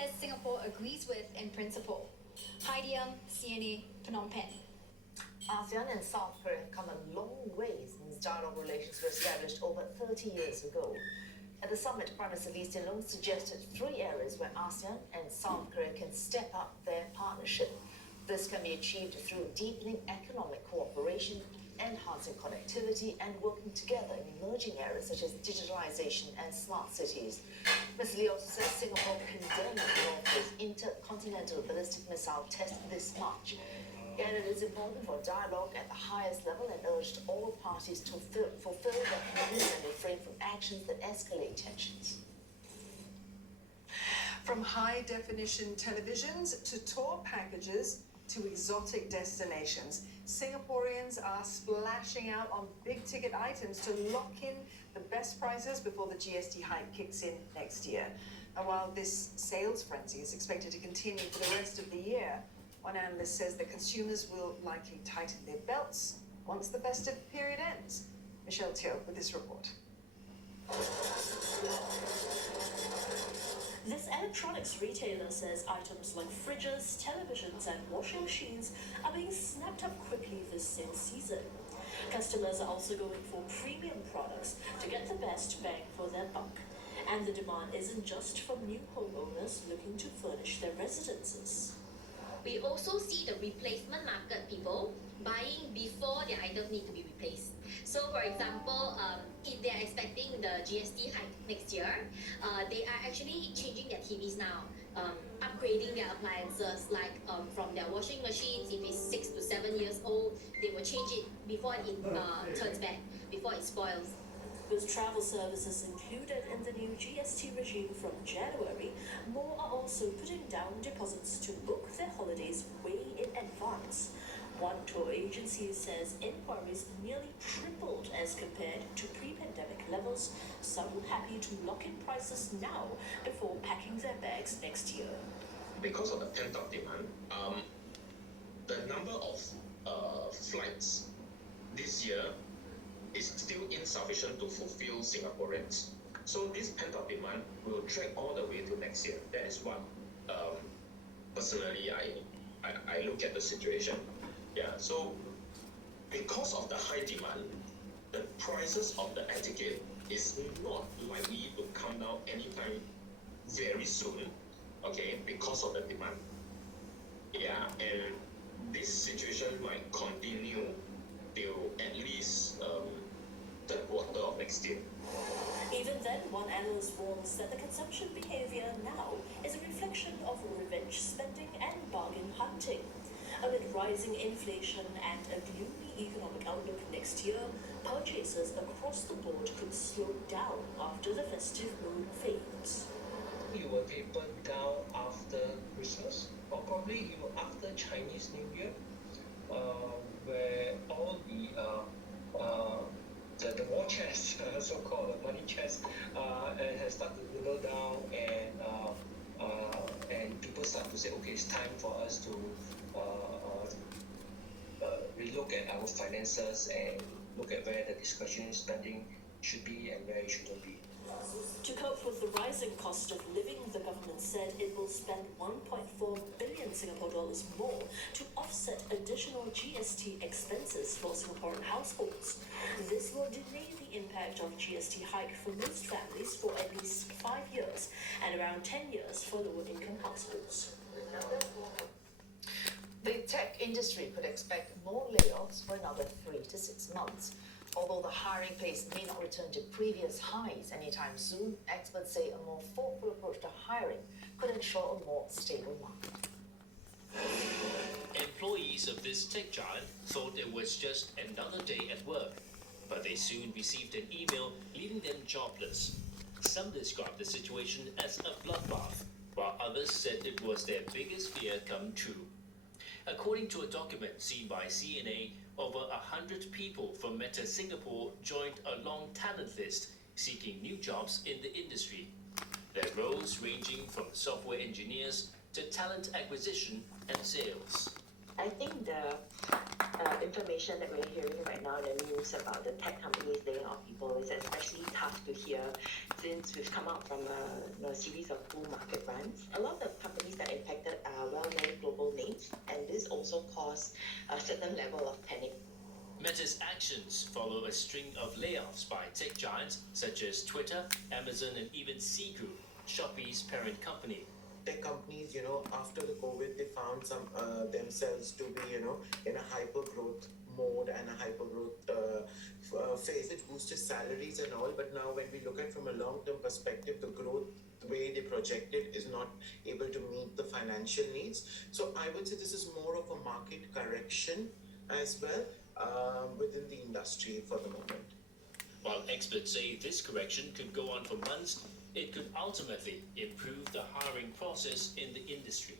says Singapore agrees with in principle. Heidi Young, CNA, Phnom Penh. ASEAN and South Korea have come a long way since dialogue relations were established over 30 years ago. At the summit, Prime Minister Lee Hsien Loong suggested 3 areas where ASEAN and South Korea can step up their partnership. This can be achieved through deepening economic cooperation, enhancing connectivity, and working together in emerging areas such as digitalization and smart cities. Ms. Lee also says Singapore condemned North Korea's intercontinental ballistic missile test this March. And it is important for dialogue at the highest level and urged all parties to fulfill their commitments and refrain from actions that escalate tensions. From high-definition televisions to tour packages to exotic destinations, Singaporeans are splashing out on big-ticket items to lock in the best prices before the GST hike kicks in next year. And while this sales frenzy is expected to continue for the rest of the year, one analyst says that consumers will likely tighten their belts once the festive period ends. Michelle Teo with this report. This electronics retailer says items like fridges, televisions, and washing machines are being snapped up quickly this sales season. Customers are also going for premium products to get the best bang for their buck. And the demand isn't just from new homeowners looking to furnish their residences. We also see the replacement market people buying before their items need to be replaced. So for example, if they're expecting the GST hike next year, they are actually changing their TVs now, upgrading their appliances, like from their washing machines. If it's 6 to 7 years old, they will change it before it turns bad, before it spoils. With travel services included in the new GST regime from January, more are also putting down deposits to book their holidays way in advance. One tour agency says inquiries nearly tripled as compared to pre-pandemic levels, some happy to lock in prices now before packing their bags next year. Because of the pent-up demand, the number of flights this year is still insufficient to fulfill Singaporeans. So this pent-up demand will drag all the way to next year. That is what personally I look at the situation. Yeah, so because of the high demand, the prices of the air ticket is not likely to come down anytime very soon, okay, because of the demand. Yeah, and this situation might continue till at least third quarter of next year. Even then, one analyst warns that the consumption behavior now is a reflection of revenge spending and bargain hunting. Amid rising inflation and a gloomy economic outlook next year, purchases across the board could slow down after the festive mood fades. You will taper down after Christmas, or probably after Chinese New Year, where all the war chest, so-called the money chest, has started to dwindle down, and people start to say, okay, it's time for us to relook at our finances and look at where the discretionary spending should be and where it shouldn't be. To cope with the rising cost of living, the government said it will spend 1.4 billion Singapore dollars more to offset additional GST expenses for Singaporean households. This will delay the impact of GST hike for most families for at least 5 years and around 10 years for lower-income households. The tech industry could expect more layoffs for another 3 to 6 months. Although the hiring pace may not return to previous highs anytime soon, experts say a more thoughtful approach to hiring could ensure a more stable market. Employees of this tech giant thought it was just another day at work, but they soon received an email leaving them jobless. Some described the situation as a bloodbath, while others said it was their biggest fear come true. According to a document seen by CNA, over 100 people from Meta Singapore joined a long talent list seeking new jobs in the industry. Their roles ranging from software engineers to talent acquisition and sales. I think the information that we're hearing right now in the news about the tech companies laying off people is especially tough to hear since we've come out from a series of bull market runs. A lot of certain level of panic. Meta's actions follow a string of layoffs by tech giants such as Twitter, Amazon, and even C Group, Shopee's parent company. Tech companies, after the COVID, they found themselves to be, in a hyper growth mode and a hyper growth phase. It boosted salaries and all, but now when we look at from a long-term perspective, the growth, the way they project it, is not able to meet the financial needs. So I would say this is more of a market correction as well within the industry for the moment. While experts say this correction could go on for months, it could ultimately improve the hiring process in the industry.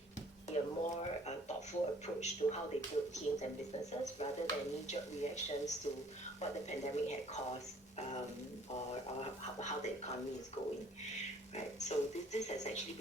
A more thoughtful approach to how they build teams and businesses rather than knee-jerk reactions to what the pandemic had caused or how the economy is going. Right? So this has actually been